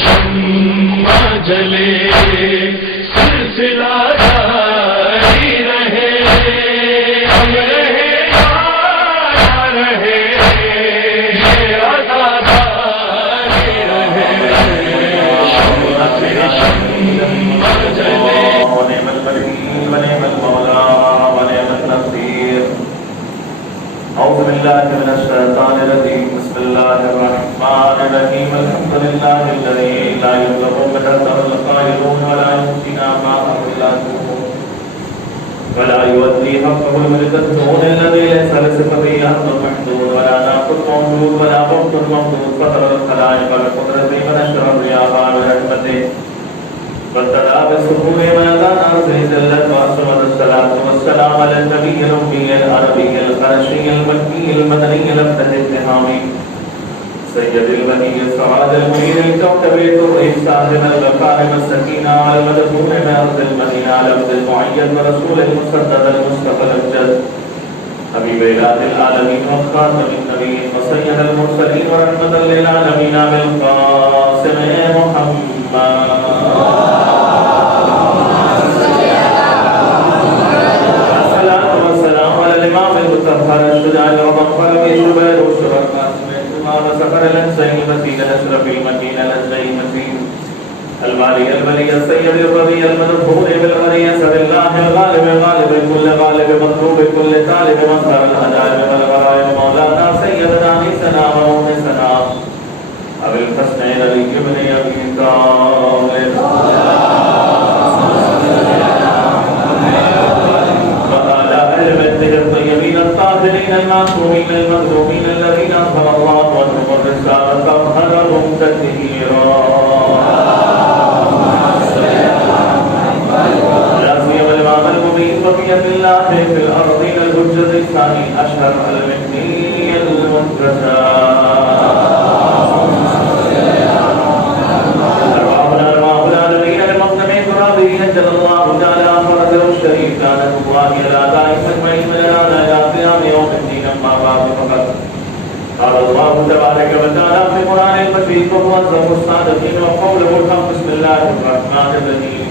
شمع جلے سلسلہ جاری رہے، ہم رہے یا رہے یہ عزاداری رہے، شمع سے شمع جلے۔ ونعم الولي ونعم المولى ونعم النصير. أعوذ بالله من الشيطان الرجيم. بسم الله الرحمن الرحيم. الحمد لله الذي لا يبلغ مدته القائلون ولا يؤتينا ما أملاته ولا يؤدي حقه الملكتون الذي ليس لصفته أمر محدود ولا ناقص موجود ولا وقت ممدود فطر الخلائق بقدرته ونشر الرياح برحمته وابتدأ بالسحور ونادانا سيد الله وأسرد الصلاة والسلام على النبي الأمي العربي القرشي المكي المدني الأبتدئ التهامي سيد البني السعاد المنير الكوكبي الدري صاحب المكارم السكينة على المدفون بأرض المدينة على عبد المعين ورسول المسدد المصطفى الأمجد حبيب إله العالمين وخاتم النبيين وسيد المرسلين ورحمة للعالمين بالقاسم محمد. الإمام المطهر الشجاع المطهر بشبير والشبر قاسم الإمام سفر الأنسين المسيد الأشرف المكين الأجلي المسيد الوالي الولي السيد الرضي المدفون بالغني سر الله الغالب غالب كل غالب مطلوب كل طالب مظهر العجائب والغرائب مولانا سيدنا عيسنا وموسنا أبي الحسنين علي بن أبي طالب الطيبين الطاهرين المعصومين المظلومين الذين أظهر الله عنهم الرسالة فأظهرهم تطهيرا. لا سيما الإمام المبين بقية الله في الأرضين الحجة الثاني أشهر المهدي المنتشى. أرواح العالمين المقدمين ترابيين جل الله تعالى فرده الشريف كانت الله لا دائما وإن لنا إلى قيام يوم الدين أما بعد فقط قال الله تبارك وتعالى في القرآن المجيد وهو أصدق الصادقين وقوله الحق. بسم الله الرحمن الرحيم.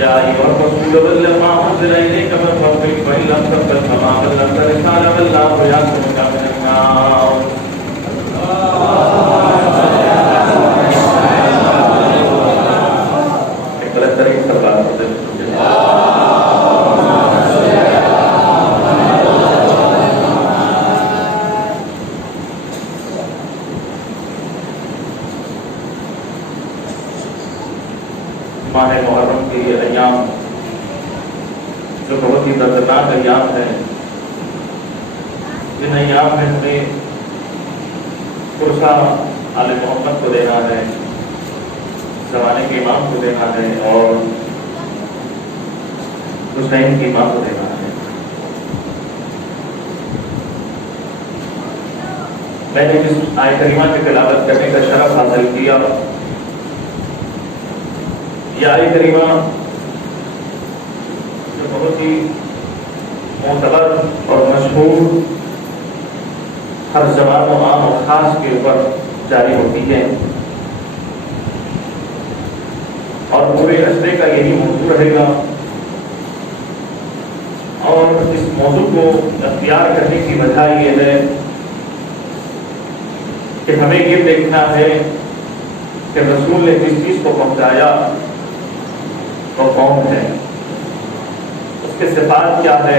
يا أيها الرسول بلغ ما أنزل إليك من ربك وإن لم تفعل فما بلغت رسالته والله يعصمك من الناس. ماہ محرم کے یہ ایام جو بہت ہی دردناک ایام ہیں، جن ایام میں ہمیں پرسہ آل محمد کو دینا ہے، زمانے کے امام کو دینا ہے اور حسین کی ماں کو دینا ہے. میں نے جس آیت کریمہ کی تلاوت کرنے کا شرف حاصل کیا، یہ آیت کریمہ جو بہت ہی معتبر اور مشہور ہر زبان و عام و خاص کے اوپر جاری ہوتی ہے اور پورے عشرے کا یہی موضوع رہے گا. اور اس موضوع کو اختیار کرنے کی وجہ یہ ہے کہ ہمیں یہ دیکھنا ہے کہ رسول نے جس چیز کو پہنچایا وہ کون ہے، اس کے صفات کیا ہے،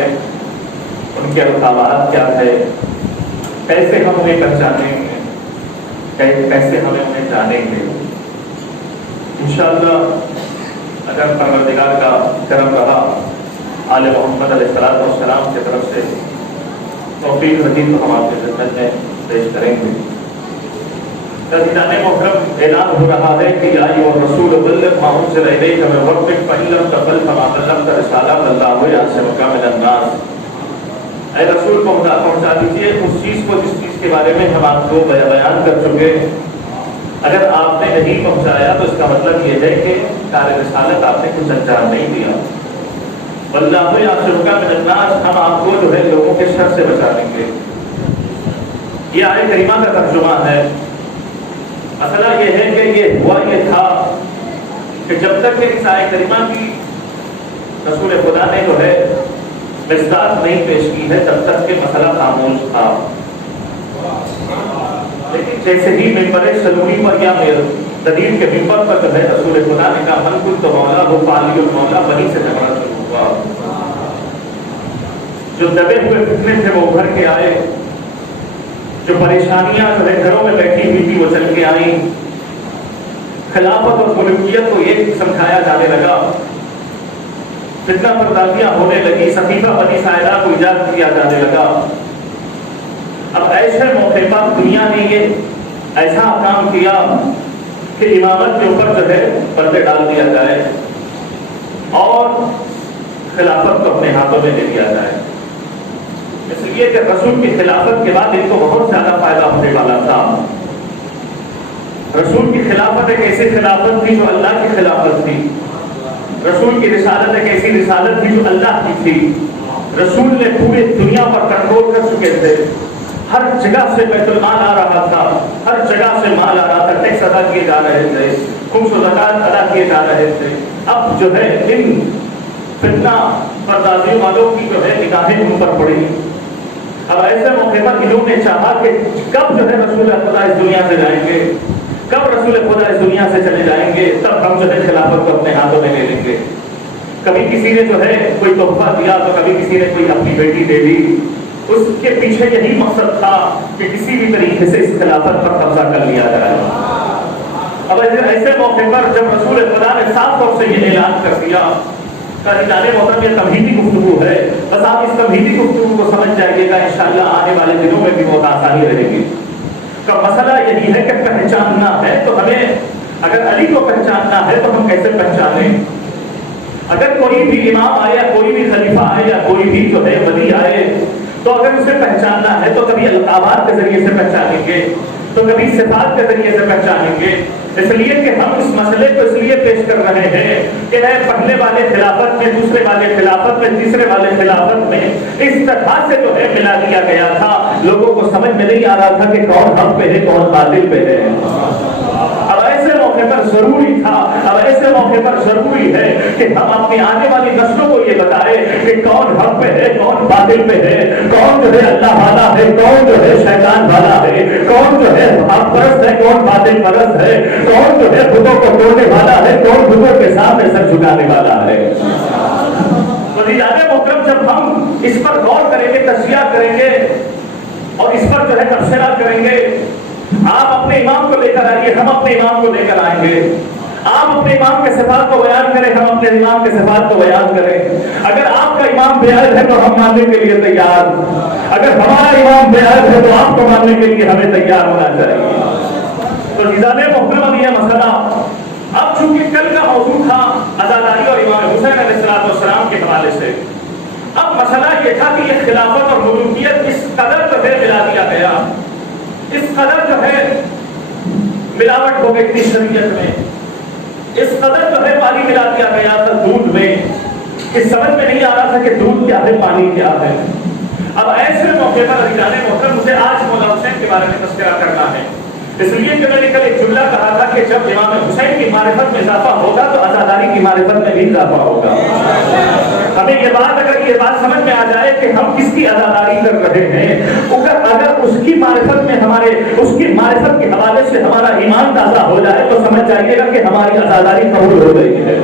ان کے القابات کیا ہے، کیسے ہم انہیں پہچانیں گے، کیسے ہمیں انہیں جانیں گے. انشاءاللہ اگر پروردگار کا کرم رہا آل محمد علیہ السلام کی طرف سے توفیق حدیث تو ہم آپ کے خدمت میں پیش کریں گے. عزیزان محترم، اعلان ہو رہا ہے کہ یا ایھا الرسول بلغ ما انزل الیک من ربک فإن لم تفعل فما بلغت رسالۃ اللہ یعصمک من الناس. اے رسول پہنچا دیجیے اس چیز کو جس چیز کے بارے میں ہم آپ کو بیان کر چکے. اگر آپ نے نہیں پہنچایا تو اس کا مطلب یہ ہے کہ کار رسالت آپ نے کچھ انجام نہیں دیا. واللہ یعصمک من الناس، ہم آپ کو جو ہے لوگوں کے شر سے بچا لیں گے. یہ آیت کریمہ کا ترجمہ ہے. مسئلہ یہ ہے کہ یہ ہوا کہ جب تک کہ اس آیت کریمہ کی رسول خدا نے جو ہے مصداق نہیں پیش کی ہے تب تک کہ مسئلہ خاموش تھا. لیکن جیسے ہی ممبر سلومی پر یا دلیل کے ممبر پر جو ہے رسول خدا نے کہا من کنت مولا وہ پالی المولا وہیں سے جھگڑا شروع ہوا. جو دبے ہوئے فتنے تھے وہ ابھر کے آئے, جو پریشانیاں جو ہے گھروں میں بیٹھی ہوئی تھی وہ چل کے آئیں. خلافت اور ملکیت کو یہ سمجھایا جانے لگا, فتنہ پردازیاں ہونے لگی, صحیفہ بنی سائرہ کو ایجاد کیا جانے لگا. اب ایسے موقع پر دنیا نے یہ ایسا کام کیا کہ امامت کے اوپر جو ہے پردے ڈال دیا جائے اور خلافت کو اپنے ہاتھوں میں لے لیا جائے. اس لیے کہ رسول کی خلافت کے بعد ان کو بہت زیادہ فائدہ ہونے والا تھا. رسول کی خلافت ایک ایسی خلافت تھی جو اللہ کی خلافت تھی. رسول کی رسالت ایک ایسی رسالت تھی جو اللہ کی تھی. رسول نے پوری دنیا پر کنٹرول کر چکے تھے. ہر جگہ سے بیت المال آ رہا تھا, ہر جگہ سے مال آ رہا تھا, ٹیکس ادا کیے جا رہے تھے, خمس و زکات ادا کیے جا رہے تھے. اب جو ہے ان فتنہ پردازیوں والوں کی جو ہے نگاہیں ان پر پڑی. اب ایسے موقع پر انہوں نے چاہا کہ کب جو ہے رسول خدا اس دنیا سے جائیں گے, کب رسول خدا اس دنیا سے چلے جائیں گے, تب ہم جو ہے خلافت کو اپنے ہاتھوں میں لے لیں گے. کبھی کسی نے جو ہے کوئی تحفہ دیا تو کبھی کسی نے کوئی اپنی بیٹی دے دی. اس کے پیچھے یہی مقصد تھا کہ کسی بھی طریقے سے اس خلافت پر قبضہ کر لیا جائے. اب ایسے موقع پر جب رسول خدا نے صاف طور سے یہ اعلان کر دیا, جانے محترم یہ تمہیدی گفتگو ہے, بس آپ اس تمہیدی گفتگو کو سمجھ جائیے گا, انشاءاللہ آنے والے دنوں میں بھی بہت آسانی رہے گی. کا مسئلہ یہی ہے کہ پہچاننا ہے تو ہمیں, اگر علی کو پہچاننا ہے تو ہم کیسے پہچانیں؟ اگر کوئی بھی امام آئے یا کوئی بھی خلیفہ آئے یا کوئی بھی جو ہے ولی آئے تو اگر اسے پہچاننا ہے تو کبھی القابات کے ذریعے سے پہچانیں گے, تو کبھی صفات کے ذریعے سے پہچانیں گے. اس لیے کہ ہم اس مسئلے کو اس لیے پیش کر رہے ہیں کہ پہلے والے خلافت میں, دوسرے والے خلافت میں, تیسرے والے خلافت میں اس طرح سے جو ہے ملا دیا گیا تھا, لوگوں کو سمجھ میں نہیں آ رہا تھا کہ کون حق پہ ہے کون باطل پہ ہے. اب ایسے موقع پر ضروری تھا, اب ایسے موقع پر ضروری ہے کہ ہم اپنی آنے والی نسلوں کو یہ بتائیں کہ کون حق پہ ہے کون باطل پہ ہے, کون جو ہے اللہ والا ہے کون جو ہے شیطان والا ہے, کون جو ہے حق پرست ہے کون باطل پرست ہے, کون جو ہے بتوں کو توڑنے والا ہے کون بتوں کے سامنے سر جھکانے والا ہے. وزیرانے محترم جب ہم اس پر غور کریں گے, تجزیہ کریں گے اور اس پر جو ہے تبصرہ کریں گے, آپ اپنے امام کو لے کر آئیے, ہم اپنے امام کو لے کر آئیں گے. آپ اپنے امام کے صفات کو بیان کریں, ہم اپنے امام کے صفات کو بیان کریں. اگر آپ کا امام بیان ہے تو ہم ماننے کے لیے تیار, اگر ہمارا امام بیان ہے تو آپ کو ماننے کے لیے ہمیں تیار ہونا چاہیے. تو نظام محترم یہ مسئلہ, اب چونکہ کل کا موضوع تھا عزاداری اور امام حسین علیہ السلام کے حوالے سے, اب مسئلہ یہ تھا کہ یہ خلافت اور ملوکیت اس قدر جو ہے ملا دیا گیا, اس قدر جو ہے ملاوٹ ہو گئی تھی شریعت میں, اس قدر جو ہے پانی ملا دیا گیا تھا دودھ میں کہ سمجھ میں نہیں آ رہا تھا کہ دودھ کیا ہے پانی کیا ہے. اب ایسے موقع پر عزیزان محترم مجھے آج مولا حسین کے بارے میں تذکرہ کرنا ہے, اس لیے کہ میں نے کل ایک جملہ کہا تھا کہ جب امام حسین کی معرفت میں اضافہ ہوگا تو عزاداری کی معرفت میں بھی اضافہ ہوگا. ہمیں یہ بات, اگر یہ بات سمجھ میں آ جائے کہ ہم کس کی عزاداری کر رہے ہیں, اگر اس کی معرفت میں ہمارے, اس کی معرفت کے حوالے سے ہمارا ایمان تازہ ہو جائے تو سمجھ جائیے گا کہ ہماری عزاداری قبول ہو گئی ہے.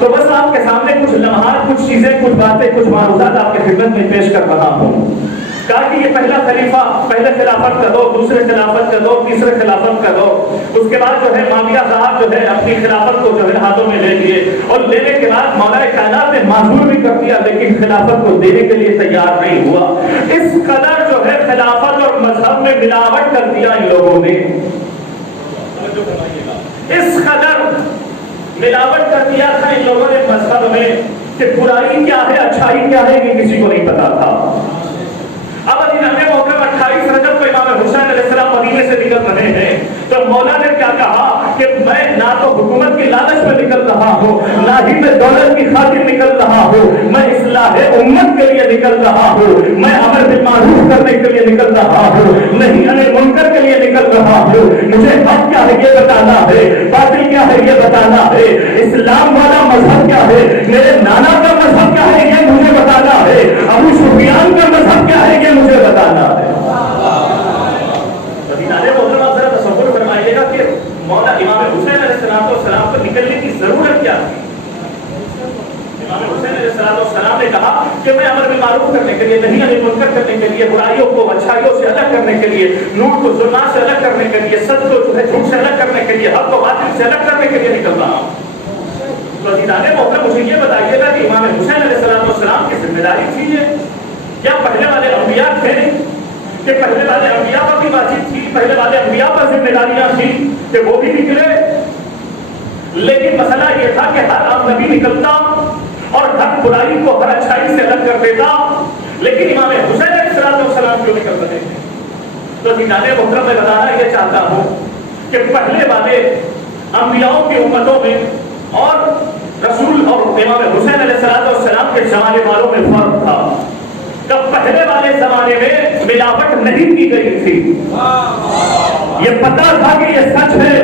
تو بس آپ کے سامنے کچھ لمحات, کچھ چیزیں, کچھ باتیں, کچھ معروضات آپ کے خدمت میں پیش کر رہا ہوں. کہا کہ یہ پہلا خلیفہ, پہلے خلافت کا دور, دوسرے خلافت کا دور, تیسرے خلافت کا دور, اس کے بعد جو ہے معاویہ صاحب جو ہے اپنی خلافت کو جو ہے ہاتھوں میں لے لیے, اور لینے کے بعد مولا کائنات نے معذور بھی کر دیا لیکن خلافت کو دینے کے لیے تیار نہیں ہوا. اس قدر جو ہے خلافت اور مذہب میں ملاوٹ کر دیا ان لوگوں نے, اس قدر ملاوٹ کر دیا تھا ان لوگوں نے مذہب میں کہ برائی کیا ہے اچھائی کیا ہے یہ کسی کو نہیں پتا تھا. اب ابھی موقع 28 رجب کو امام حسین علیہ السلام مدینے سے نکل رہے ہیں تو مولا نے کیا کہا کہ میں نہ تو حکومت کی لالچ میں نکل رہا ہوں, نہ ہی میں دولت کی خاطر نکل رہا ہوں, میں اصلاح امت کے لیے نکل رہا ہوں, میں امر بالمعروف کرنے کے لیے نکل رہا ہوں, نہیں نہی منکر کے لیے نکل رہا ہوں. مجھے حق کیا ہے یہ بتانا ہے, باطل کیا ہے ہے یہ بتانا ہے، اسلام والا مذہب کیا ہے، میرے نانا کا مذہب کیا ہے یہ مجھے بتانا ہے، ابو سفیان کا مذہب کیا ہے یہ مجھے بتانا ہے۔ محترم ذرا تصور فرمائیے گا کہ مولا امام حسین علیہ السلام کو نکلنے کی ضرورت کیا تھی؟ امام حسین علیہ السلام نے کہا کہ میں امر بالمعروف کرنے کے لیے، نہی عن المنکر کرنے کے لیے، برائیوں کو اچھائیوں سے الگ کرنے کے لیے، نور کو ظلمات سے الگ کرنے کے لیے، سچ کو جو ہے جھوٹ سے الگ کرنے کے لیے، حق کو باطل سے الگ کرنے کے لیے نکل رہا ہوں۔ تو عزیزان محترم مجھے یہ بتائیے گا کہ امام حسین علیہ السلام کی ذمہ داری تھی یہ، کیا پہلے والے انبیاء تھے کہ پہلے والے انبیاء پر بھی واجب تھی، پہلے والے انبیاء پر ذمہ داریاں تھیں کہ وہ بھی نکلے؟ لیکن مسئلہ یہ تھا کہ ہر عام نبی نکلتا اور ہر برائی کو ہر اچھائی سے الگ کر دیتا، لیکن امام حسین علیہ السلام کیوں نکل رہے تھے؟ تو عزیزان محترم میں بتانا یہ چاہتا ہوں کہ پہلے والے انبیاءوں کی امتوں میں اور رسول اور امام حسین علیہ السلام کے زمانے والوں میں فرق تھا۔ کہ پہلے والے زمانے میں ملاوٹ نہیں کی گئی تھی، یہ پتا تھا کہ یہ سچ ہے،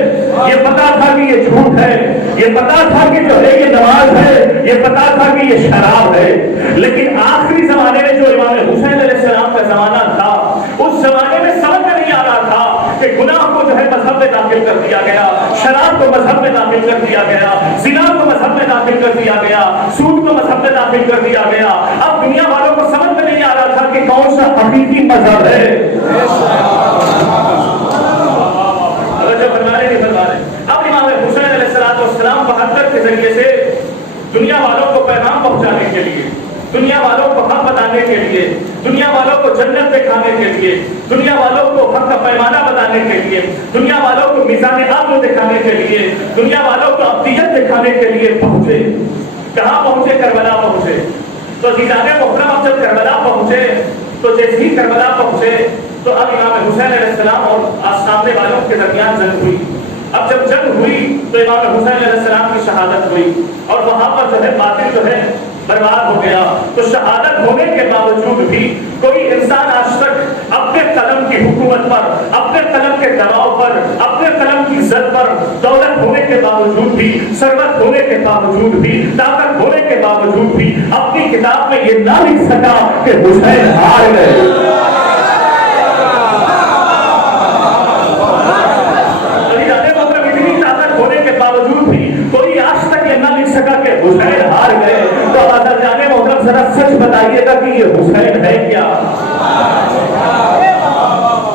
یہ پتا تھا کہ یہ جھوٹ ہے، یہ پتا تھا کہ جو ہے یہ نماز ہے، یہ پتا تھا کہ یہ شراب ہے۔ لیکن آخری زمانے میں جو امام حسین علیہ السلام کا زمانہ تھا، اس زمانے میں سمجھ میں نہیں آ رہا تھا کہ گناہ کو جو ہے مذہب میں داخل کر دیا گیا، شراب کو مذہب میں داخل کر دیا گیا، زنا کو مذہب میں داخل کر دیا گیا، سود کو مذہب میں داخل کر دیا گیا۔ اب دنیا والوں کو سمجھ میں نہیں آ رہا تھا کہ کون سا حقیقی مذہب ہے۔ اب امام حسین علیہ السلام 72 کے ذریعے سے دنیا والوں کو پیغام پہنچانے کے لیے، دنیا والوں کو حق بتانے کے لیے، دنیا والوں کو جنت دکھانے کے لیے، دنیا والوں کو حق کا پیمانہ بتانے کے لیے، دنیا والوں کو میزان عدل دکھانے کے لیے، دنیا والوں کو ابدیت دکھانے کے لیے پہنچے۔ کہاں پہنچے؟ کربلا پہنچے۔ تو عزیزان محترم اب جب کربلا پہنچے تو جیسے ہی کربلا پہنچے تو اب امام حسین علیہ السلام اور سامنے والوں کے درمیان جنگ ہوئی۔ اب جب جنگ ہوئی تو امام حسین علیہ السلام کی شہادت ہوئی اور وہاں پر جو ہے باطل جو ہے برباد ہو گیا۔ تو شہادت ہونے کے باوجود بھی کوئی انسان آج تک اپنے قلم کی حکومت پر، اپنے قلم کے دباؤ پر، اپنے قلم کی عزت پر، دولت ہونے کے باوجود بھی، ثروت ہونے کے باوجود بھی، طاقت ہونے کے باوجود بھی اپنی کتاب میں یہ نہ لکھ سکا کہ حسین ہار گئے۔ حسین ہار گئے۔ تو آزاد جانے محترم ذرا سچ بتائیے گا کہ یہ حسین ہے کیا؟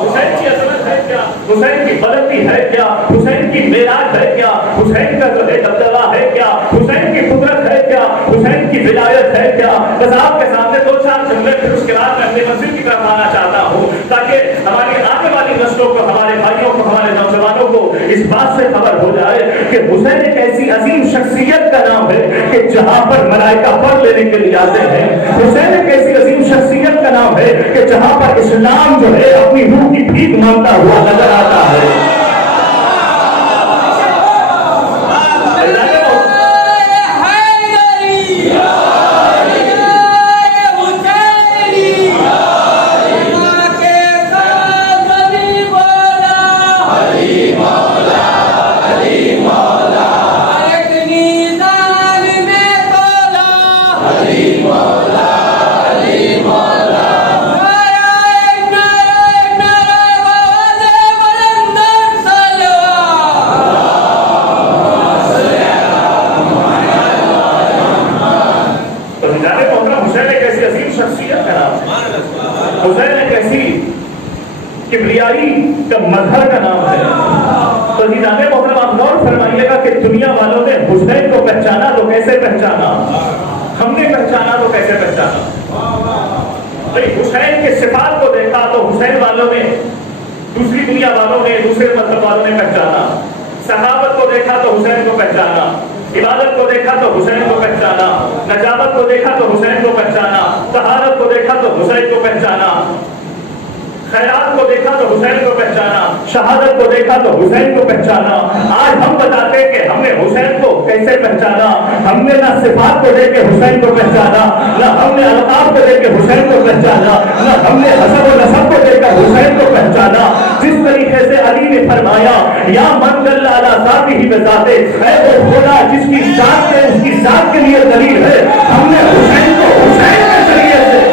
حسین کی عظمت ہے کیا؟ حسین کی بلندی ہے کیا؟ حسین کی معراج ہے کیا؟ حسین کا جو ہے دبدبہ ہے کیا؟ حسین کی قدرت ہے کیا؟ حسین کی ولایت ہے کیا؟ بس آپ کے سامنے 2-4 جملے پھر اس کے بعد میں اپنی منزل کی طرف آنا چاہتا ہوں تاکہ ہماری آنے والی نسلوں کو، ہمارے بھائیوں کو، ہمارے نوجوانوں کو اس بات سے خبر ہو جائے کہ حسین ایک ایسی عظیم شخصیت کا نام ہے کہ جہاں پر ملائکہ پر لینے کے لیے آتے ہیں۔ حسین ایک ایسی عظیم شخصیت کا نام ہے کہ جہاں پر اسلام جو ہے اپنی روح کی بھیک مانگتا ہوا نظر آتا ہے۔ کا مظہر کا نام ہے۔ تو عزیزان محترم آپ غور فرمائیے گا کہ دنیا والوں نے حسین کو پہچانا تو کیسے پہچانا؟ ہم نے پہچانا تو کیسے پہچانا؟ حسین کے صفات کو دیکھا تو حسین والوں نے، دوسری دنیا والوں نے، دوسرے مذہب والوں نے پہچانا۔ صحابت کو دیکھا تو حسین کو پہچانا، عبادت کو دیکھا تو حسین کو پہچانا، نجابت کو دیکھا تو حسین کو پہچانا، طہارت کو دیکھا تو حسین کو پہچانا، خیرات کو دیکھا تو حسین کو پہچانا، شہادت کو دیکھا تو حسین کو پہچانا۔ آج ہم بتاتے ہیں کہ ہم نے حسین کو کیسے پہچانا؟ ہم نے نہ صفات کو دیکھ کے حسین کو پہچانا، نہ ہم نے القاب کو دیکھ کے حسین کو پہچانا، نہ ہم نے حسب و نسب کو دیکھ کر حسین کو پہچانا۔ جس طریقے سے علی نے فرمایا یا من دل علی ذاتہ بذاتہ، اے وہ خدا جس کی ذات سے اس کی ذات کے لیے دلیل ہے، ہم نے حسین کو حسین کے ذریعے سے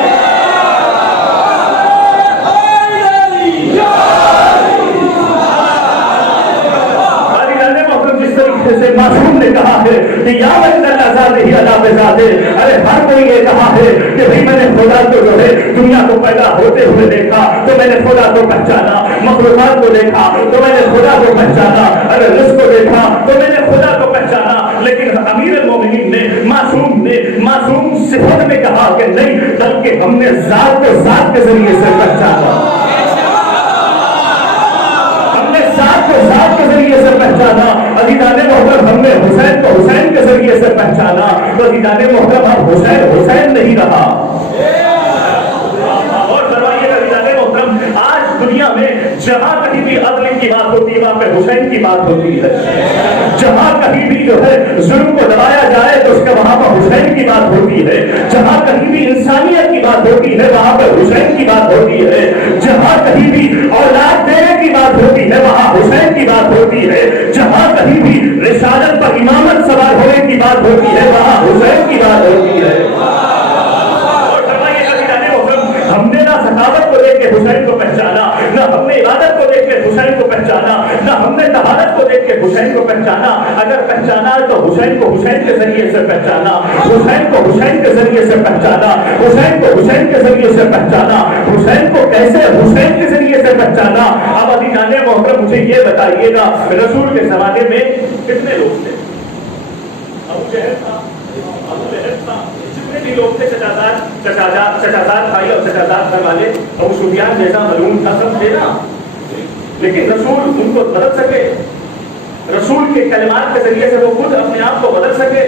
سے معصوم نے کہا ہے کہ یا من دل علی ذاتہ، ارے ہر کوئی یہ کہا ہے کہ بھئی میں نے خدا کو جو ہے دنیا کو پیدا ہوتے ہوئے دیکھا تو میں نے خدا کو پہچانا، مخلوقات کو دیکھا تو میں نے خدا کو پہچانا، ارے رزق کو دیکھا تو میں نے خدا کو پہچانا. لیکن امیر المومنین نے معصوم صفت میں کہا کہ نہیں، بلکہ ہم نے ذات کو ذات کے ذریعے سے پہچانا، ذات کے ذریعے سے پہچانا. عزیزان محترم ہم نے حسین کو حسین کے ذریعے سے پہچانا. تو عزیزان محترم اب حسین حسین نہیں رہا. اور فرمائیے عزیزان محترم آج دنیا میں جہاں کہیں بھی عدل کی بات ہوتی ہے وہاں پہ حسین کی بات ہوتی ہے. جہاں کہیں بھی جو ہے ظلم کو دبایا جائے تو اس کے وہاں پر حسین کی بات ہوتی ہے. جہاں کہیں بھی انسانیت کی بات ہوتی ہے وہاں پر حسین کی بات ہوتی ہے. جہاں کہیں بھی اولاد دینے کی بات ہوتی ہے وہاں حسین کی بات ہوتی ہے. جہاں کہیں بھی رسالت پر امامت سوار ہونے کی بات ہوتی ہے وہاں حسین کی بات ہوتی ہے. ہم نے نہ سخاوت کو دیکھ کے حسین کو پہچانا، نہ ہم نے عبادت کو دیکھ کے حسین کو پہچانا، نہ ہم نے طہارت کو دیکھ کے حسین کو پہچانا. اگر پہچانا ہے تو حسین کو حسین کے ذریعے سے پہچانا، حسین کو حسین کے ذریعے سے پہچانا، حسین کو حسین کے ذریعے سے پہچانا. حسین کو کیسے حسین کے ذریعے سے پہچانا؟ اب عزیزان محترم مجھے یہ بتائیے گا رسول کے زمانے میں کتنے لوگ تھے؟ ابو جہل تھا، ابو لہب تھا، جتنے بھی لوگ تھے چچازاد بھائی اور چچازاد گھر والے، ابو سفیان جیسا ملعون تھا، سب تھے نا. لیکن رسول ان کو بدل سکے؟ رسول کے کلمات کے ذریعے سے وہ خود اپنے آپ کو بدل سکے؟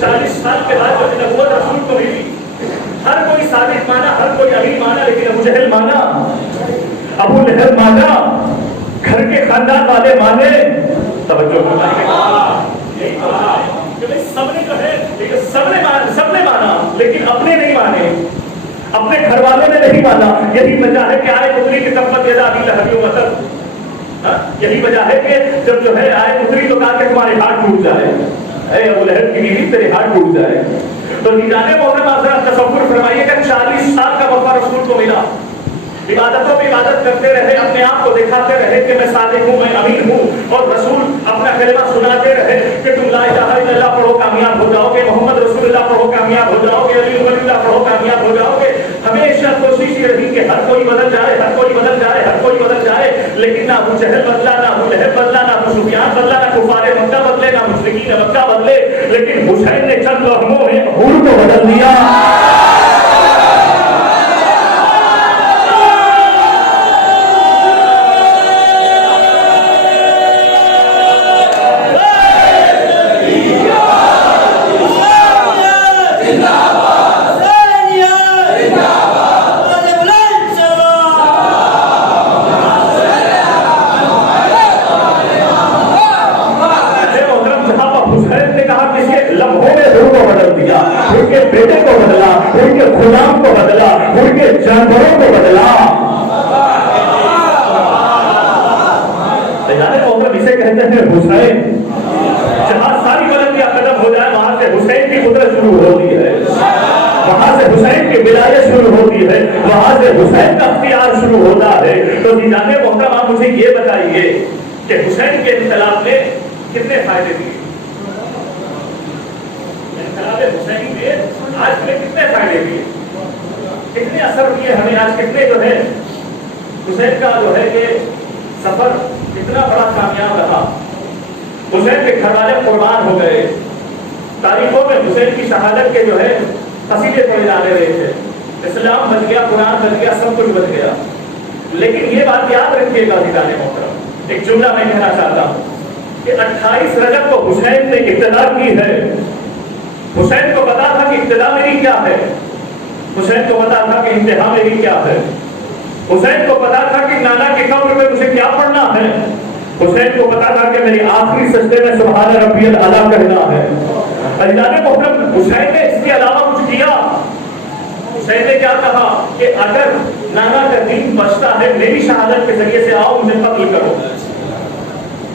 40 سال کے بعد جو نبوت رسول کو ملی، ہر کوئی صادق مانا، ہر کوئی امین مانا، لیکن ابو جہل مانا، ابو لہب مانا، گھر کے خاندان والے مانے. توجہ سب نے جو ہے سب نے مانا لیکن اپنے نہیں مانے، اپنے گھر والوں نے نہیں مانا. یہی وجہ ہے کہ آئے اتری کی تبت یدا ابی لہب وتب، یہی وجہ ہے کہ جب جو ہے آئے اتری تو کہا کہ تمہارے ہاتھ ٹوٹ جائے، اے ابو لہب کی بیوی تیرے ہاتھ ٹوٹ جائے. تو جانے محترم آپ ذرا تصور فرمائیے کہ 40 سال کا وقفہ رسول کو ملا، عبادتوں میں عبادت کرتے رہے، اپنے آپ کو دکھاتے رہے کہ میں صادق ہوں، میں امین ہوں، اور رسول اپنا کلمہ سناتے رہے کہ تم لا الہ الا اللہ پڑھو کامیاب ہو جاؤ گے، محمد رسول اللہ پڑھو کامیاب ہو جاؤ گے، علی ولی اللہ پڑھو کامیاب ہو جاؤ گے. ہمیشہ کوشش یہ رہی کہ ہر کوئی بدل جائے، ہر کوئی بدل جائے، ہر کوئی بدل جائے. لیکن نہ ابو جہل بدلا، نہ ابو لہب بدلا، نہ ابو سفیان بدلا، نہ کفار مکہ بدلے، نہ مشرکین مکہ بدلے. لیکن حسین نے چند لمحوں میں حور کو بدل دیا. ان کے بیٹے کو بدلا، ان کے غلام کو بدلا، ان کے جانوروں کو بدلا. اسے کہتے ہیں حسین. جہاں ساری بلندیاں ختم ہو جائے وہاں سے حسین کی قدرت شروع ہوتی ہے، وہاں سے حسین کی ولایت شروع ہوتی ہے، وہاں سے حسین کا اختیار شروع ہوتا ہے. تو جانے محترم آپ مجھے یہ بتائیے کہ حسین کے انقلاب نے کتنے فائدے دیے؟ حسینی میں آج ہمیں کتنے فائدے دیے، کتنے اثر دیے ہمیں آج، کتنے جو ہے حسین کا جو ہے کہ سفر کتنا بڑا کامیاب رہا. حسین کے گھر والے قربان ہو گئے. تاریخوں میں حسین کی شہادت کے جو ہے قصیدے پڑھے جانے رہے تھے. اسلام بچ گیا، قرآن بچ گیا، سب کچھ بچ گیا. لیکن یہ بات یاد رکھیے گا عزیزان محترم، ایک جملہ میں کہنا چاہتا ہوں کہ 28 رجب کو حسین نے ابتدا کی ہے. حسین کو پتا تھا کہ ابتدا میری کیا ہے، حسین کو پتا تھا کہ انتہا میری کیا ہے، حسین کو پتا تھا کہ نانا کی قبر میں مجھے کیا پڑھنا ہے، حسین کو پتا تھا کہ میری آخری سجدے میں سبحان ربی الاعلیٰ کہنا ہے. عزیزان محترم حسین نے اس کے علاوہ کچھ کیا؟ حسین نے کیا کہا کہ اگر نانا کا دین بچتا ہے میری شہادت کے ذریعے سے آؤ مجھے قتل کرو.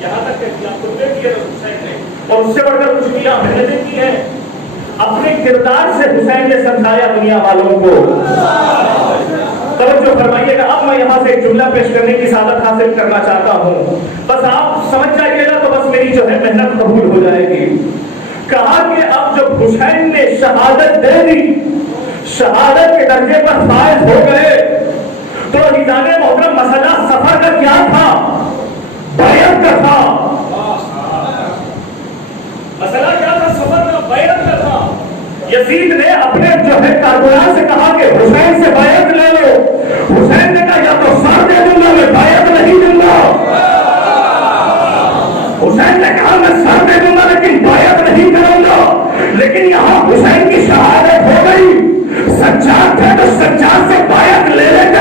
یہاں تک کہ حسین نے اور اس سے بڑھ کر کچھ کیا محنتیں کی ہیں. اپنے کردار سے حسین نے سمجھایا دنیا والوں کو. توجہ فرمائیے گا. اب میں یہاں سے ایک جملہ پیش کرنے کی سعادت حاصل کرنا چاہتا ہوں, بس آپ سمجھ جائیے گا تو بس میری جو ہے محنت قبول ہو جائے گی. کہا کہ اب جب حسین نے شہادت دے دی, شہادت کے درجے پر فائز ہو گئے, تو عزیزان محترم مسئلہ سفر کا کیا تھا؟ بیعت کا تھا. مسئلہ کیا تھا؟ سفر کا بیعت کا تھا. یزید نے اپنے جو ہے کارکنان سے کہا کہ حسین سے بیعت لے لو. حسین نے کہا یا تو سر دے دوں گا, میں بیعت نہیں دوں گا. حسین نے کہا میں سر دے دوں گا لیکن بیعت نہیں کروں گا. لیکن یہاں حسین کی شہادت ہو گئی. سجاد تھے تو سجاد سے بیعت لے لیتے.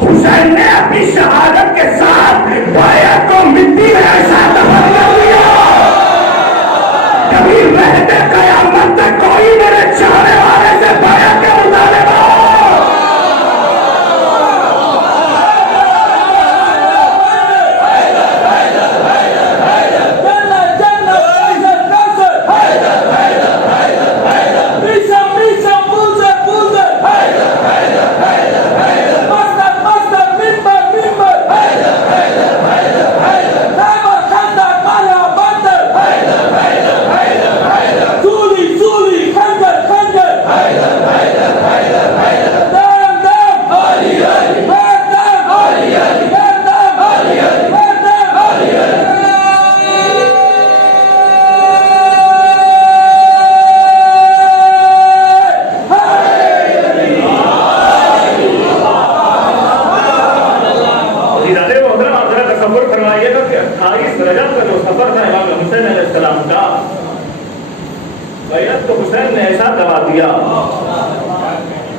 حسین نے اپنی شہادت کے ساتھ بیعت کو مٹی میں ایسا دفن کر دیا. کبھی رہتے قیامت تک کوئی میرے چاہنے والے سے بیعت کے مطالبہ.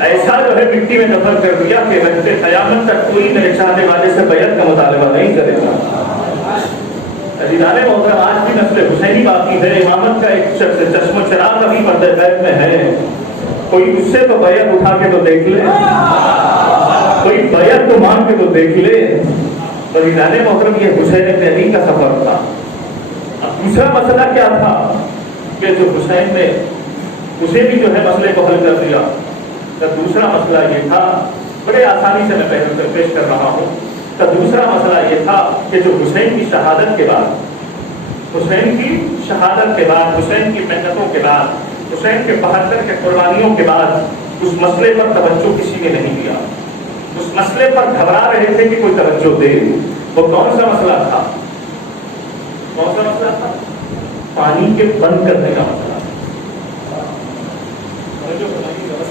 ایسا جو ہے مٹی میں دفن کر دیا کہ رہتے قیامت تک کوئی میرے چاہنے والے سے بیعت کا مطالبہ نہیں کرے گا. عزیزان محترم آج بھی نسل حسینی باقی ہے. امامت کا ایک شخص چشم و چراغ ابھی پردے غیب میں ہے. کوئی اس سے تو بیعت اٹھا کے تو دیکھ لے, کوئی بیعت تو مانگ کے تو دیکھ لے. عزیزان محترم یہ حسین ابن علی کا سفر تھا. اب دوسرا مسئلہ کیا تھا کہ جو حسین نے اسے بھی جو ہے مسئلے کو حل کر دیا. دوسرا مسئلہ یہ تھا, بڑے آسانی سے میں پیش کر رہا ہوں. تو دوسرا مسئلہ یہ تھا کہ جو حسین کی شہادت کے بعد, حسین کی شہادت کے بعد, حسین کی محنتوں کے بعد, حسین کے 72 کے قربانیوں کے بعد اس مسئلے پر توجہ کسی نے نہیں دیا. اس مسئلے پر گھبرا رہے تھے کہ کوئی توجہ دے. وہ کون سا مسئلہ تھا؟ کون سا مسئلہ تھا؟ پانی کے بند کرنے کا مسئلہ.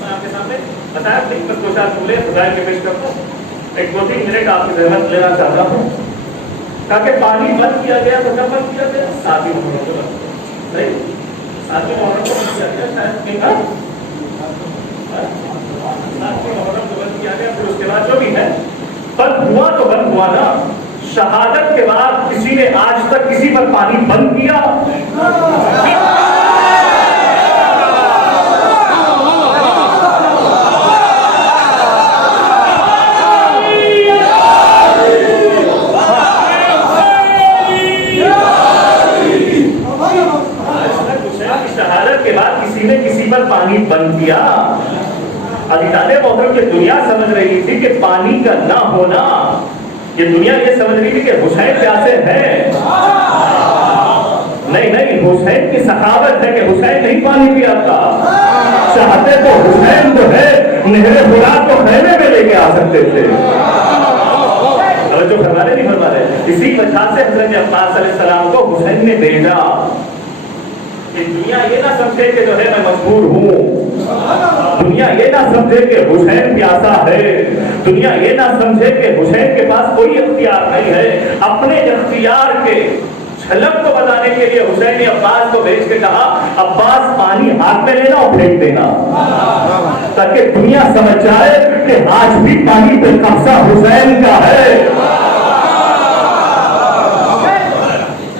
آپ کے سامنے بتایا نہیں, بس 2-4 جملے خدای کے پیش کرتا ہوں. ایک 2-3 منٹ آپ کی زحمت لینا چاہتا ہوں. تاکہ پانی بند کیا گیا تو کب بند کیا گیا؟ 7 محرم کو نہیں, 7 محرم کو بند کیا گیا. شاید نہیں تھا 7 محرم کو بند کیا گیا. پھر اس کے بعد جو بھی ہے بند ہوا تو بند ہوا نا. شہادت کے بعد کسی نے آج تک کسی پر پانی بند کیا؟ پانی بند کیا. عزیزان محترم یہ دنیا سمجھ رہی تھی کہ پانی کا نہ ہونا, یہ دنیا یہ سمجھ رہی تھی کہ حسین پیاسے ہیں. نہیں نہیں، حسین کی سخاوت ہے کہ حسین نہیں پانی پیا تھا، چاہتے تو حسین جو ہے نہر فرات کو خیمے میں لے کے آ سکتے تھے. جو فرما رہے نہیں فرما رہے. اسی وجہ سے حضرت عباس علیہ السلام کو حسین نے بھیجا کہ دنیا یہ نہ سمجھے کہ جو ہے میں مجبور ہوں، دنیا یہ نہ سمجھے کہ حسین پیاسا ہے، دنیا یہ نہ سمجھے کہ حسین کے پاس کوئی اختیار نہیں ہے. اپنے اختیار کے جھلک کو بتانے کے لیے حسین نے عباس کو بھیج کے کہا عباس پانی ہاتھ میں لینا اور پھینک دینا، تاکہ دنیا سمجھ جائے کہ آج بھی پانی پہ قبضہ حسین کا ہے.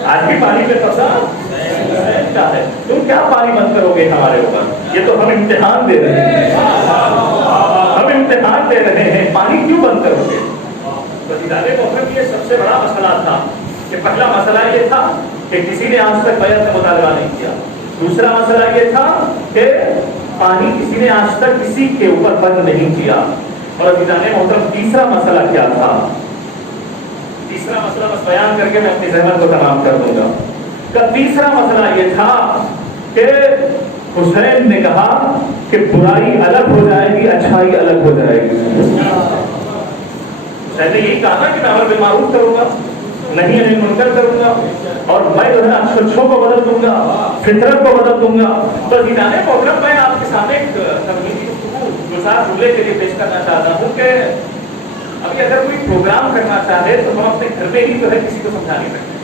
آج بھی پانی پہ قبضہ حسین کا ہے. تم کیا پانی بند کرو گے ہمارے اوپر؟ یہ تو ہم امتحان دے رہے ہیں، ہم امتحان دے رہے ہیں، پانی کیوں بند کرو گے؟ یہ سب سے بڑا مسئلہ تھا کہ پہلا مسئلہ یہ تھا کہ کسی نے آج تک بیعت مطالبہ نہیں کیا. دوسرا مسئلہ یہ تھا کہ پانی کسی نے آج تک کسی کے اوپر بند نہیں کیا. اور عزیزان محترم تیسرا مسئلہ کیا تھا؟ تیسرا مسئلہ بس بیان کر کے میں اپنی ذہن کو تمام کر دوں گا. تیسرا مسئلہ یہ تھا کہ حسین نے کہا کہ برائی الگ ہو جائے گی، اچھائی الگ ہو جائے گی. حسین نے یہی کہا کہ میں امر بالمعروف کروں گا، نہیں انہیں منکر کروں گا، اور میں جو ہے اچھوں کو بدل دوں گا، فطرت کو بدل دوں گا. تو عزیزان محترم میں آپ کے سامنے ایک تمہیدی گزار جملے کے لیے پیش کرنا چاہتا ہوں کہ ابھی اگر کوئی پروگرام کرنا چاہے تو ہم اپنے گھر میں ہی جو ہے کسی کو سمجھا نہیں سکتے.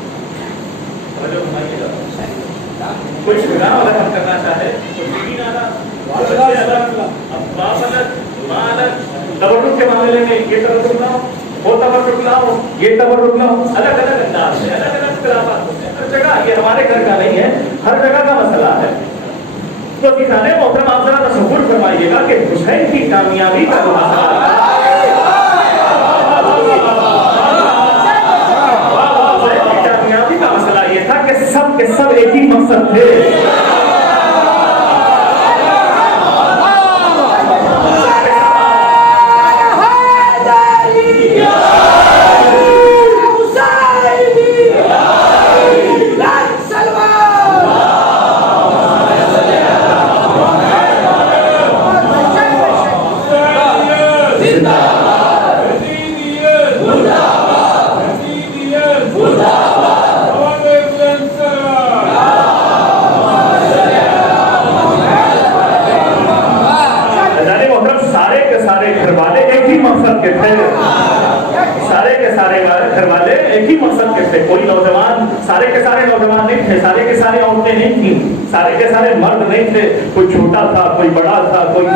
کوئی پروگرام اگر ہم کرنا چاہے تبرک کے معاملے میں یہ تبرک لاؤ، وہ تبرک لاؤ، یہ تبرک لاؤ، الگ الگ انداز سے الگ الگ اختلافات ہوتے ہیں. ہر جگہ یہ ہمارے گھر کا نہیں ہے، ہر جگہ کا مسئلہ ہے. تو عزیزان محترم آپ ذرا تصور فرمائیے گا کہ حسین کی کامیابی کا جو مسئلہ کامیابی کا مسئلہ یہ تھا کہ سب کے سب ایک ہی مقصد تھے. سارے کے سارے گھر والے ایک ہی مقصد کے تھے. کوئی نوجوان، سارے کے سارے نوجوان نہیں تھے، سارے کے سارے عورتیں نہیں تھیں، سارے کے سارے مرد نہیں تھے. کوئی چھوٹا تھا، کوئی بڑا تھا، کوئی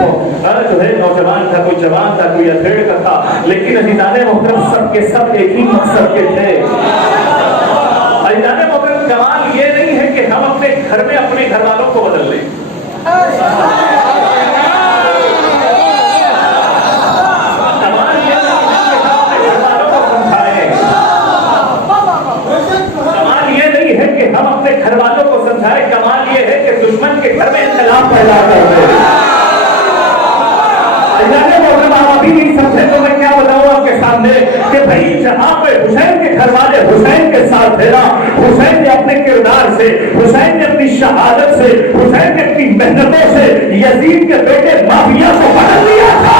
جو ہے نوجوان تھا، کوئی جوان تھا، کوئی ادھیڑ کا تھا. لیکن عزیزان محترم سب کے سب ایک ہی مقصد کے تھے. عزیزان محترم کمال یہ نہیں ہے کہ ہم اپنے گھر میں اپنے گھر والوں کو بدل لیں. ہم اپنے گھر والوں کو سمجھائے. کمال یہ ہے کہ دشمن کے گھر میں انقلاب پیدا کر دیں. آپ ابھی نہیں سمجھے تو میں کیا بتاؤں آپ کے سامنے کہ بھائی جہاں پہ حسین کے گھر والے حسین کے ساتھ تھے نا، حسین نے اپنے کردار سے، حسین نے اپنی شہادت سے، حسین نے اپنی محنتوں سے یزید کے بیٹے معاویہ کو بدل دیا تھا.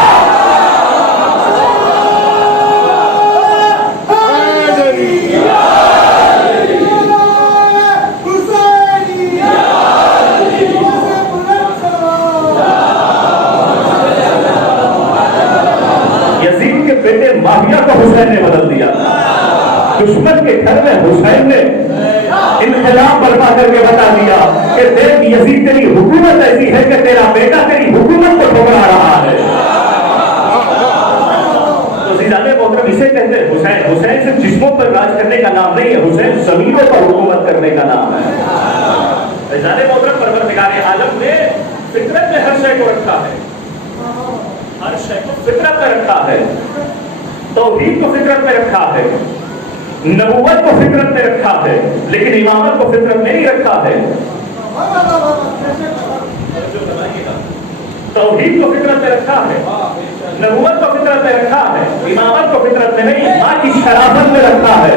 معاویہ کو حسین نے بدل دیا. دشمن کے گھر میں حسین نے انقلاب برپا کر کے بتا دیا کہ دیکھ یزید تیری حکومت ایسی ہے کہ تیرا بیٹا تیری حکومت کو ٹھکرا رہا ہے. تو زیادہ محترم اسے کہتے ہیں حسین. حسین صرف جسموں پر راج کرنے کا نام نہیں ہے، حسین زمینوں پر حکومت کرنے کا نام ہے. زیادہ محترم پروردگار عالم نے فطرت میں ہر شے کو رکھا ہے، ہر شے کو فطرت میں رکھا ہے. توحید کو فطرت میں رکھا ہے، نبوت کو فطرت میں رکھا ہے، لیکن امامت کو فطرت میں نہیں رکھا ہے. توحید کو فطرت میں رکھا ہے، نبوت کو فطرت میں رکھا ہے، امامت کو فطرت میں نہیں، ماں کی شرافت میں رکھا ہے.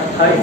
28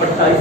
28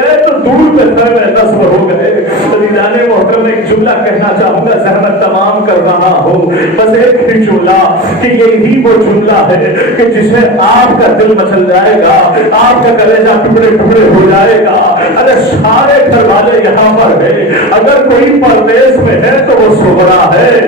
گئے تو دور پہ سر میں نصب ہو گئے. عزیزان محترم ایک جملہ کہنا چاہوں گا, زحمت تمام کر رہا ہوں, بس ایک ہی جملہ کہ یہی وہ جملہ ہے کہ جسے آپ کا دل مچل جائے گا, آپ کا کلیجہ ٹکڑے ٹکڑے ہو جائے گا. ارے سارے گھر والے یہاں پر ہے, اگر کوئی پردیس میں ہے تو وہ صغرا ہے.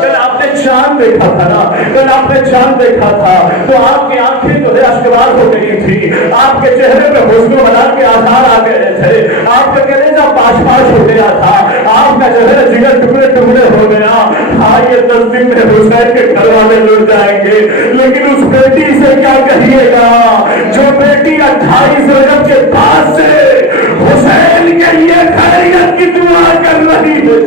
کل آپ نے چاند دیکھا تھا نا, کل آپ نے چاند دیکھا تھا تو آپ کی آنکھیں جو ہے اشکبار ہو گئی تھی, آپ کے چہرے پہ حسن و جمال کے آثار آ گئے تھے, آپ کا کلیجہ پاش پاش ہو گیا تھا, آپ کا جو ہے جگر ٹکڑے ٹکڑے ہو گیا. ہاں یہ 10 دن میں حسین کے گھر والے لٹ جائیں گے, لیکن اس بیٹی سے کیا کہیے گا جو بیٹی 28 رجب کے بعد سے حسین کے لیے خیریت کی دعا کر رہی ہے.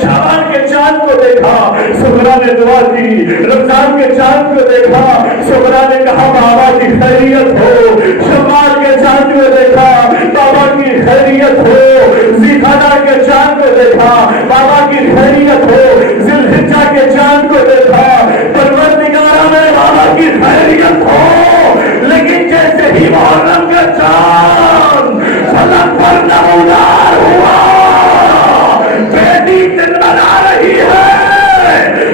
شعبان کے چاند کو دیکھا, سغرا نے دعا کی. رمضان کے چاند کو دیکھا, سغرا نے کہا بابا کی خیریت ہو. شوال کے چاند کو دیکھا, بابا کی خیریت ہو. ذیقعدہ کے چاند کو دیکھا, بابا کی خیریت ہو. ذی الحجہ کے چاند کو دیکھا, پروردگارہ میں بابا کی خیریت ہو. لیکن جیسے ہی محرم کا چاند فلک پر نمودار ہوا, بیٹی دن بنا رہی ہے,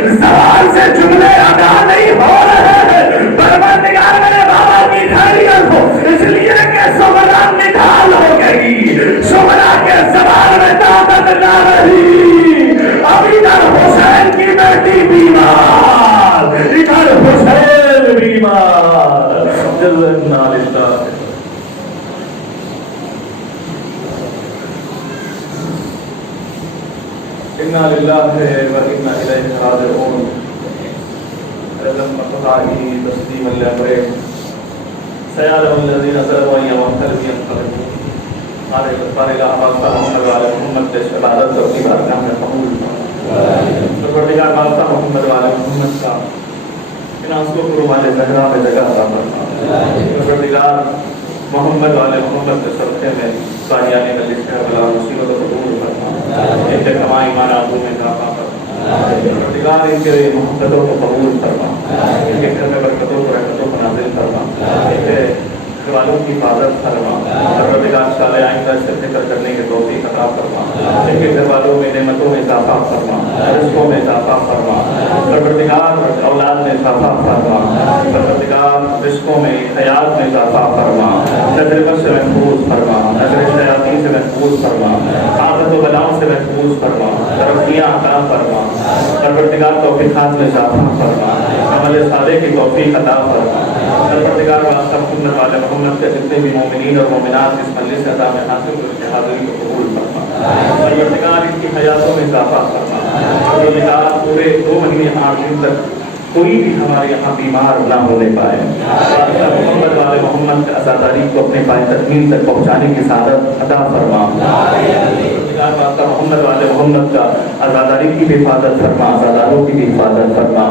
زبان سے جملے ادا نہیں ہو رہے ہیں, پروردگار میرے بابا کی خیریت ہو, اس لیے کہ سغرا نڈھال ہو گئی, سغرا کے زبان میں طاقت نہ رہی. اب ادھر حسین کی بیٹی بیمار, ادھر حسین بیمار. جلنا للہ. انا للہ و انا الیہ راجعون. قضائی تسلیم الامر سیعلم الذین ظلموا یوم ينقلبون. ہمارے بارگاہ واسطہ محمد والے محمد کے شہادت اور کی بارگاہ میں قبول فرما. پروردگار واسطہ محمد والے محمد کا اناس کو قربان زہرا میں جگہ عطا فرما. پروردگار محمد والے محمد کے صدقے میں سایہ مجلس ہے بلا مصیبت کو دور فرما. ان کے تمام ایمان آبرو میں اضافہ فرما. پروردگار ان کے محبتوں کو قبول فرما, ان کے گھر میں برکتوں کو رحمتوں کو نازل فرما, ان کے گھر والوں کی حفاظت فرما. پروردگار سال آئندہ سے فکر کرنے کی توفیق عطا فرما. ان کے گھر والوں میں نعمتوں میں اضافہ فرما, رزقوں میں اضافہ فرما. پروردگار اولاد میں اضافہ فرما. پروردگار رزقوں میں حیات میں اضافہ فرما. نظر بد سے محفوظ فرما, نظر شیاطین سے محفوظ فرما, آفت و بلاؤں سے محفوظ فرما. ترقیاں عطا فرما. پروردگار توفیقات میں اضافہ فرما. عمل صالح کی توفیق عطا فرما. پروردگار واسطہ محمد والے محمد کے جتنے بھی مومنین اور مومنات اس مجلس سے عطا میں حاصل کر کے حاضری کو قبول فرما. پروردگار ان کی حیاتوں میں اضافہ فرما. پروردگار پورے 2 مہینے 8 دن تک کوئی بھی ہمارے یہاں بیمار نہ ہونے پائے. محمد والے محمد کے عزاداری کو اپنے پائے تکمیل تک پہنچانے کی سعادت عطا فرما. محمد والے محمد کا عزاداری کی بھی حفاظت فرما, عزاداروں کی بھی حفاظت فرما.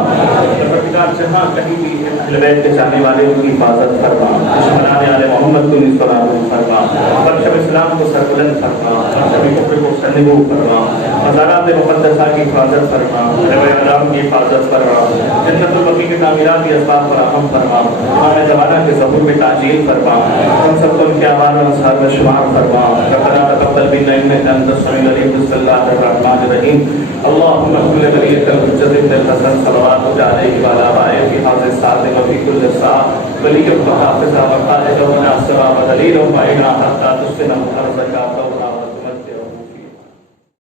جہاں کہیں بھی اہل بیت کے چاہنے والے ان کی حفاظت فرما. دشمنان آل محمد کو نصرت فرما. پرچم اسلام کو سربلند فرما. پرچم کفر کو سرنگو فرما. مزارات مقدسہ کی حفاظت فرما. رب العالم کی حفاظت فرما. جنت البقیع کی تعمیرات کی اسباب فراہم فرما. ہمارے زمانہ کے ظہور میں تعجیل فرما. ہم سب کو ان کے اعمال و انصار میں شمار فرما. ربنا تقبل منا انك انت السميع العليم. بسم الله الرحمن الرحيم. اللهم صل على نبيك المجدد الحسن صلوات عليه وعلى آله في هذه الساعة وفي كل ساعة ولي وحافظ وقائد وناصر ودليل ومعين حتى تسكن أرضك